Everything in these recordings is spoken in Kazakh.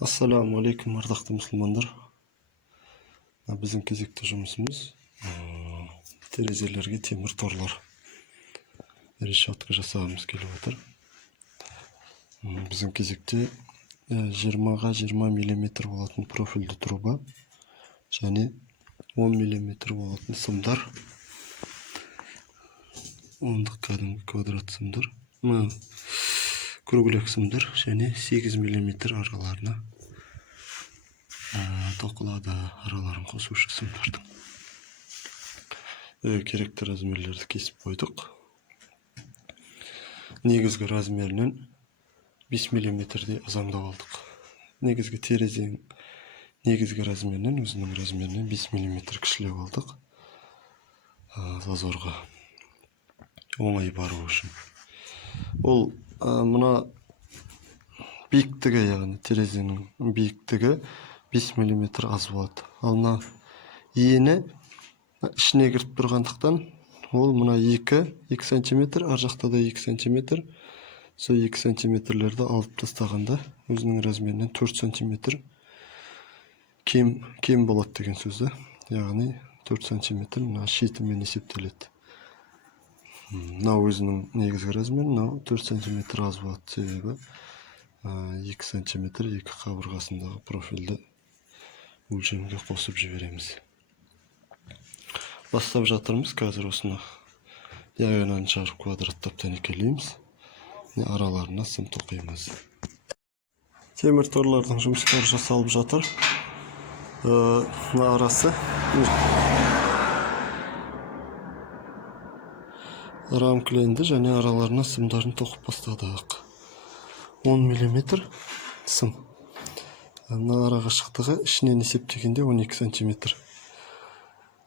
Ассаламу алейкум, ардақты мұсылмандар. Біздің кезекті жұмысымыз терезелерге темір торлар решетка жасағымыз келіп отыр. Біздің кезекте 20-ға 20 мм болатын профильді труба және 10 мм болатын сымдар, 10-дық кәдімгі квадрат сымдар, кругляк сымдар және 8 мм араларына тоқылады, араларын қосушы сымдардың. Керекті размерлерді кесіп қойдық. Негізгі размерінен 5 мм-дей азамдап алдық. Негізгі терезенің негізгі размерінен, өзінің размерінен 5 мм кішілеп алдық. Зазорға оңай бару үшін. Ол мына биіктігі, яғни терезенің биіктігі 5 мм аз болады. Ал мына ені ішіне кіріп тұрғандықтан, ол мына 2 см, ар жақта да 2 см. Сол 2 см-лерді алып тастағанда, өзінің размерінен 4 см кем болады деген сөзді. Яғни 4 см мына шетімен есептеледі. Мына өзінің негізгі размері, мына 4 см аз болады. Себебі 2 см екі қабырғасындағы профильді өлшемге қосып жібереміз. Бастап жатырмыз. Қазір осыны диагоналын шығарып квадраттап дәнекерлейміз. Араларына сым тоқимыз. Темір торлардың жұмыстары жасалып жатыр. Мына арасы рамкіленді және араларына сымдарын тоқып бастадық. 10 мм сым. Мына ара қашықтығы ішінен есептегенде 12 см.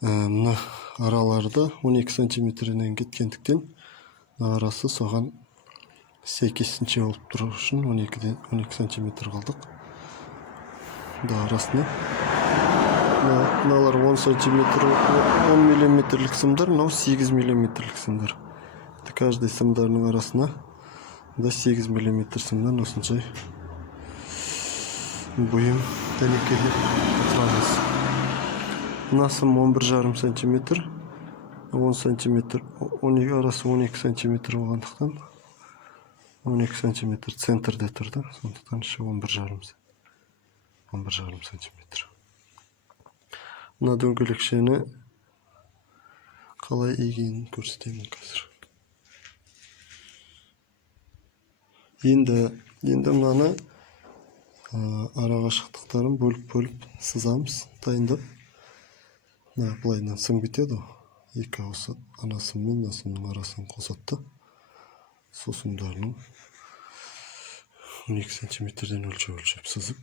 Мына араларды 12 см-нен кеткендіктен, арасы соған сәйкесінше болып тұру үшін 12 см қалдық. Арасына мыналар 10 см, 10 мм сымдар, мынау 8 мм сымдар. Каждый сымдарының арасына 8 мм сымнан осыншай бұйым дәнекерлеп тұрамыз. Мына сым 11,5 см, 10 см, арасы 12 см болғандықтан 12 см центрде тұрды, сондықтан 11,5 см. Мына дөңгелекшені қалай егенін көрсетемін қазір. Енді мынаны ара қашықтықтарын бөліп сызамыз, дайындап. Былайынан сым кетеді. Екі ауысы ана сым мен мына сымның арасын қосады. Сол сымдарының 12 см-ден өлшеп сызып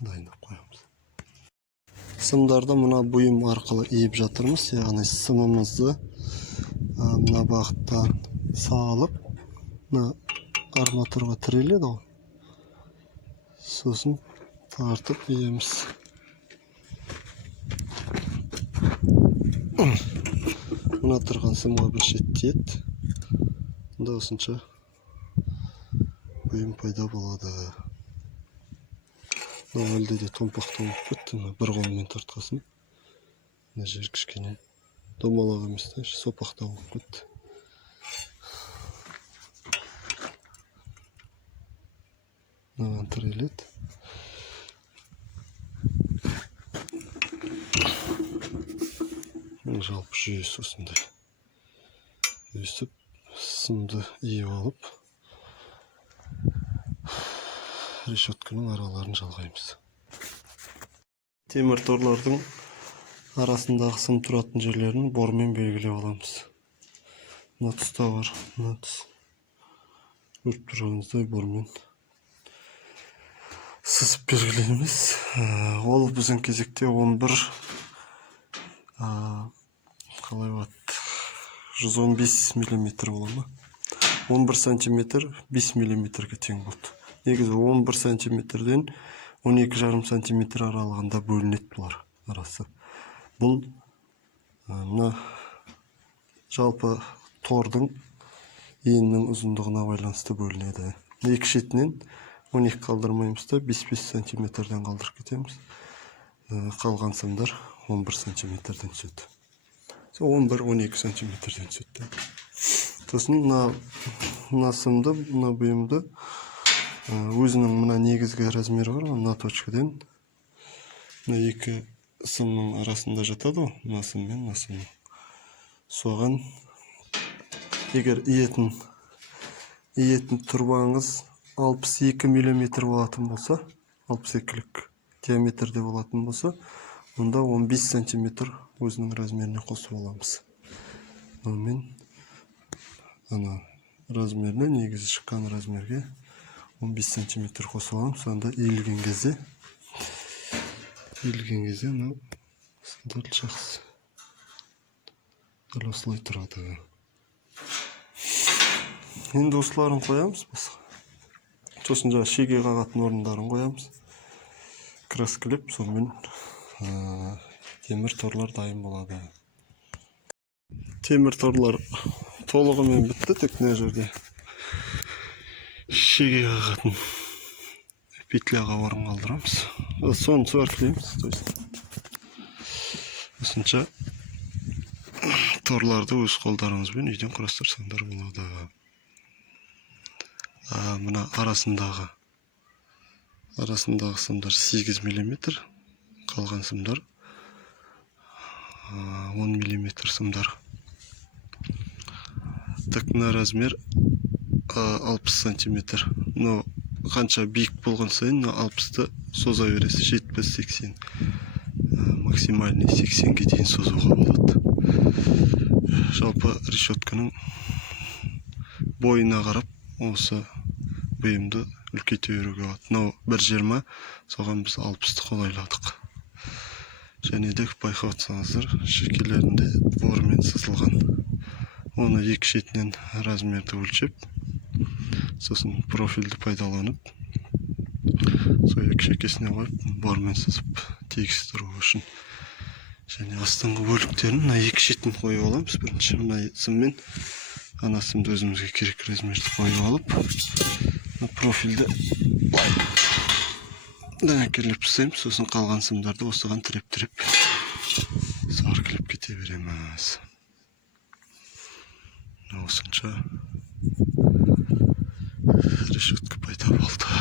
дайындап қоямыз. Сымдарды мына бұйым арқылы иіп жатырмыз. Яғни сымымызды мына бағыттан салып, мына арматураға тіреледі. Сосын тартып иеміз. Мына тұрған сымға бір шет тиеді. Мұнда осынша бұйым пайда болады. Мына әлде де томпақтау болып кетті. Бір қолмен тартқасын. Мына жер кішкене домалақ емес, сопақтау болып кетті. Мынаған тіреледі. Жалпы жүйесі осындай. Өстіп, сымды иіп алып, решетканың араларын жалғаймыз. Темір торлардың арасындағы сым тұратын жерлерін бормен белгілеп аламыз. Мына тұста бар, мына тұс. Көріп тұрғаныңыздай бормен сызып белгілейміз. Ол біздің кезекте 11 115 мм бола ма? 11 см 5 мм-ге тең болды. Негізі 11 см-ден 12,5 см аралығында бөлінеді бұлар арасы. Бұл мына жалпы тордың енінің ұзындығына байланысты бөлінеді. Екі шетінен 12 калдырмаймыз да 5-5 сантиметрден калдырып кетеміз. Қалған сымдар 11 сантиметрден түседі. 11-12 сантиметрден түседі. Сосын мына сымды, мына бұйымды өзінің мына негізгі размері бар, мына точкадан мына екі сымның арасында жатады ғой, мына сым мен мына сым. Соған егер иетін тұрбаңыз 62 мм болатын болса, 62-лік диаметрде болатын болса, онда 15 сантиметр өзінің размеріне қосып аламыз. Мен ана размеріне, негізі шыққан размерге 15 сантиметр қосып аламын. Сонда иілген кезде мынау дәл жақсы. Дәл осылай тұрады. Енді осыларын қоямыз басқа. Сосын жаңа шеге қағатын орындарын қоямыз. Краскілеп, сонымен темір торлар дайын болады. Темір торлар толығымен бітті, тек мына жерге шеге қағатын петляға орын қалдырамыз. Соны сваркілейміз. Осынша торларды өз қолдарыңызбен үйден құрастырсаңдар болады. Мына арасындағы сымдар 8 мм, қалған сымдар 10 мм сымдар. Так, мына размер 60 сантиметр. Но қанша биік болған сайын 60-ты соза бересіз, 70-80. Максимальный 80-ге дейін созуға болады. Жалпы решетканың бойына қарап осы бұйымды үлкейте беруге болады. Мынау 1,20, соған біз 60-ты қолайладық. Және де байқап отырсаңыздар, шекелерінде бормен сызылған. Оны екі шетінен размерді өлшеп, сосын профильді пайдаланып, сол екі шекесіне қойып, бормен сызып тегістіру үшін. Және астыңғы бөліктерін мына екі шетін қойып аламыз. Бірінші мына сыммен ана сымды өзімізге керек размерді қойып алып, профильді дәнекерлеп тастаймыз. Сосын қалған сымдарды осыған тіреп сваркілеп кете береміз. Осынша решетка пайда болды.